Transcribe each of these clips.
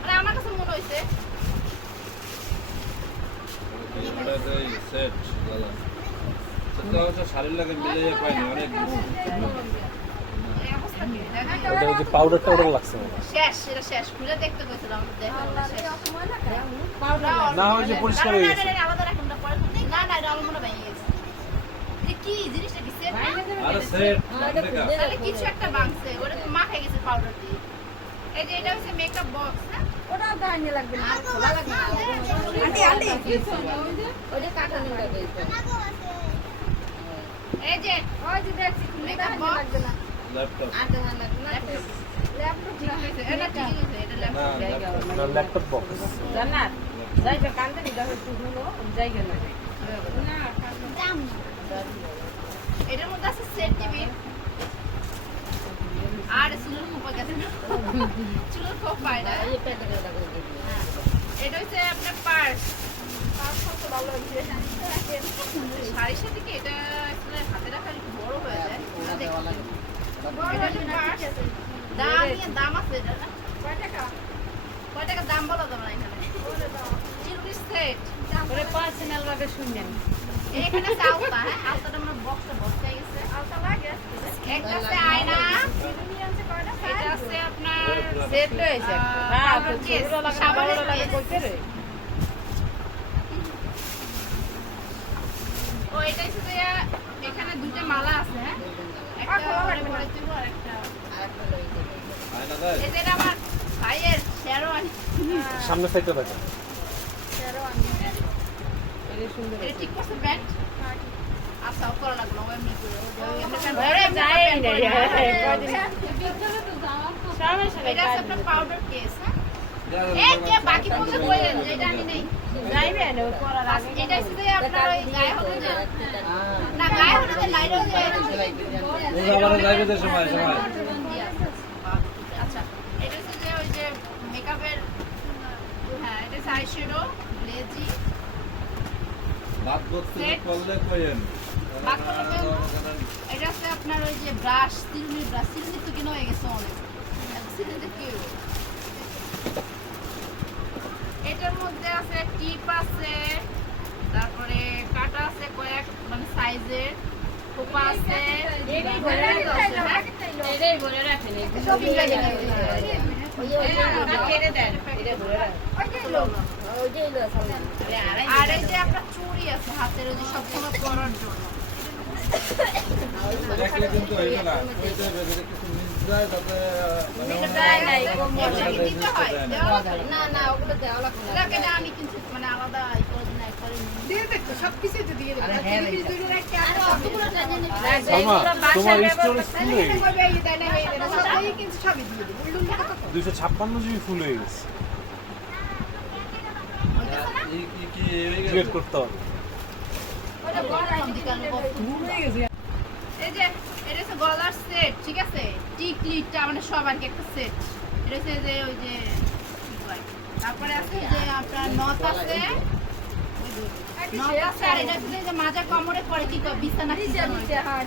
মনে আমার কাছে মনে হয়েছে সেট পাউডার টাউডার লাগছে না হয় যে পরিষ্কার হয়ে গেছে। না, না, এটা কিছু একটা ভাঙছে ওটা তো গেছে পাউডার দিয়ে। এই যে এটা হচ্ছে মেকআপ বক্স হ্যাঁ? এই যে মেকআপ বক্স ল্যাপটপ ল্যাপটপ ঠিক হয়েছে এটা ঠিক হয়েছে এটা ল্যাপটপ ল্যাপটপ বক্স জান্নাত যাইবে কান্দে দিদা একটু হলো জায়গা না এটার মধ্যে আছে সেট টিভি আর চুলের খোপা গেছে না এটা হচ্ছে আপনার পার্স শাড়ির সাথে কি এটা হাতে রাখা বড় হয়ে যায়। দাম দাম আছে এটা না কয় টাকা দাম বলা যাবে না এখানে সেট পার্সোনাল ভাবে শুনবেন। এখানে আলতা হ্যাঁ? আলতাটা আমার বক্সটা বস্তায় গেছে আলতা লাগে একটা আছে আয়না এটা আছে আপনার সেট হ্যাঁ সাবানের লাগে কইতে রে। ও এটা এখানে দুইটা মালা আছে হ্যাঁ? একটা ওপরে পরে দিব আর একটা। এটা আমার ভাইয়ের শেরওয়ানি সামনে সাইডটা দেখো। এটা সুন্দর এটা ঠিক করছে আচ্ছা করা লাগল এমনি করে। এমনি প্যান্ট যায় না এটা আপনার পাউডার কেস হ্যাঁ? এই যে বাকি বলতে কইলেন এটা আমি নেই। যাইবে ওই করার আগে এটা হচ্ছে যে আপনার ওই গায়ে হলুদে না গায়ে হলুদে লাইট হচ্ছে আবার যাইবে যে সময় সময় আচ্ছা এটা ওই যে মেকআপের হ্যাঁ এটা হচ্ছে আইশ্যাডো গ্লেজি বাদ করতে করলে কইেন বাদ করলে এটা হচ্ছে আপনার ওই যে ব্রাশ চিরুনি ব্রাশ চিরুনি তো কিনা হয়ে গেছে অনেক? এটার মধ্যে আছে টিপ আছে তারপরে কাটা আছে কয়েক মানে সাইজের খোপা আছে এটাই হ্যাঁ? রাখেন আর এই যে আপনার চুড়ি আছে হাতের ওই যে সবসময় পরার জন্য। দুইশো ছাপ্পান্ন জিবি ফুল হয়ে গেছে। এই কি কি ক্রিয়েট গেছে করতে হবে ওটা গরম বিকালে বক্স। এই যে এটা হচ্ছে গলার সেট ঠিক আছে? টিকলিটা মানে সব আর কি একটা সেট এটা হচ্ছে যে ওই যে তারপরে আছে যে আপনার নথ আছে। নথ আছে আর এটা হচ্ছে যে মাজা কোমরে পরে কি কয়? বিছানা টিছানা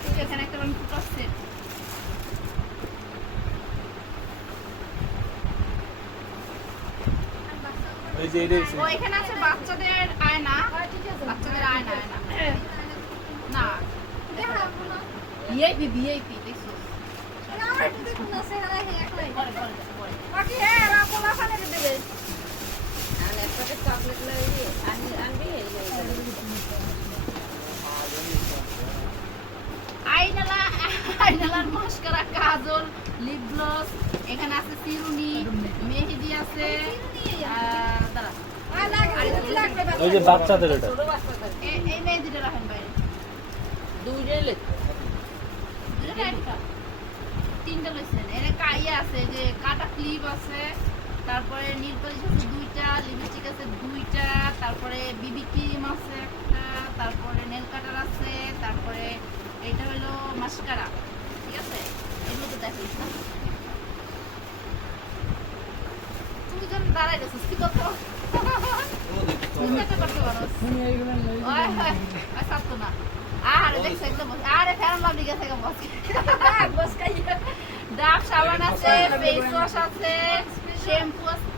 ঠিক এখানে একটা মানে দুটো সেট এই যে এটাই ও এখানে আছে বাচ্চাদের আয়না। বাচ্চাদের আয়না আয়না। না। ভিআইপি ভিআইপি দেখছ পরে পরে পরে আর একটা চকলেট লই আনবি আনবি আইনালা আইনালার মস্কারা কাজল লিপ গ্লস এখানে আছে চিরুনি মেহেদি আছে দাঁড়া। ওই যে বাচ্চাদের এটা। এই মেহেদিটা রাখেন বাইরে দুইটাই না একটা? তিনটা লইছেন এর কাইয়া আছে যে কাটা ক্লিপ আছে তারপরে নীল আছে দুইটা লিপস্টিক আছে দুইটা তারপরে বিবি ক্রিম আছে একটা তারপরে নেল কাটার আছে তারপরে এটা হলো মাস্কারা ঠিক আছে? এগুলো তো দেখিস না। তুমি যখন দাঁড়াই গেছিস কি করতে চিন্তা করতে পারো ওই হয় না। আরে দেখছ একদম আরে ফেরান লাভ গেছে গো বস। বস খাইয়া। ডাব সাবান আছে ফেস ওয়াশ আছে শ্যাম্পু আছে।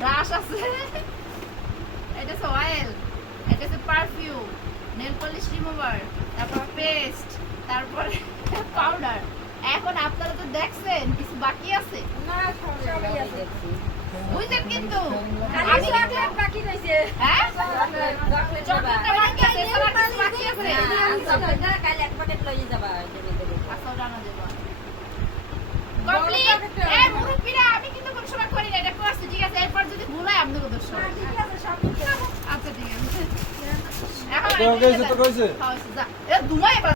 ব্রাশ আছে। এটা হচ্ছে অয়েল এটা হচ্ছে পারফিউম নেল পলিশ রিমুভার তারপর পেস্ট তারপরে পাউডার এখন আপনারা তো দেখছেন কিছু বাকি আছে? বুঝছেন কিন্তু? আমি বাকি হ্যাঁ বাকি আছে এছাড়া কিছু বাকি আছে কাল এক প্যাকেট লইয়ে যাবা আচ্ছা কমপ্লিট এই মুরব্বিরা আমি কিন্তু কোনো সময় করি না এটা করছি ঠিক আছে। এরপর যদি ভুল হয় আপনাকে দোষ সব আচ্ছা ঠিক আছে এখন কইছে। তো কইছে এ, ধুমাই এবার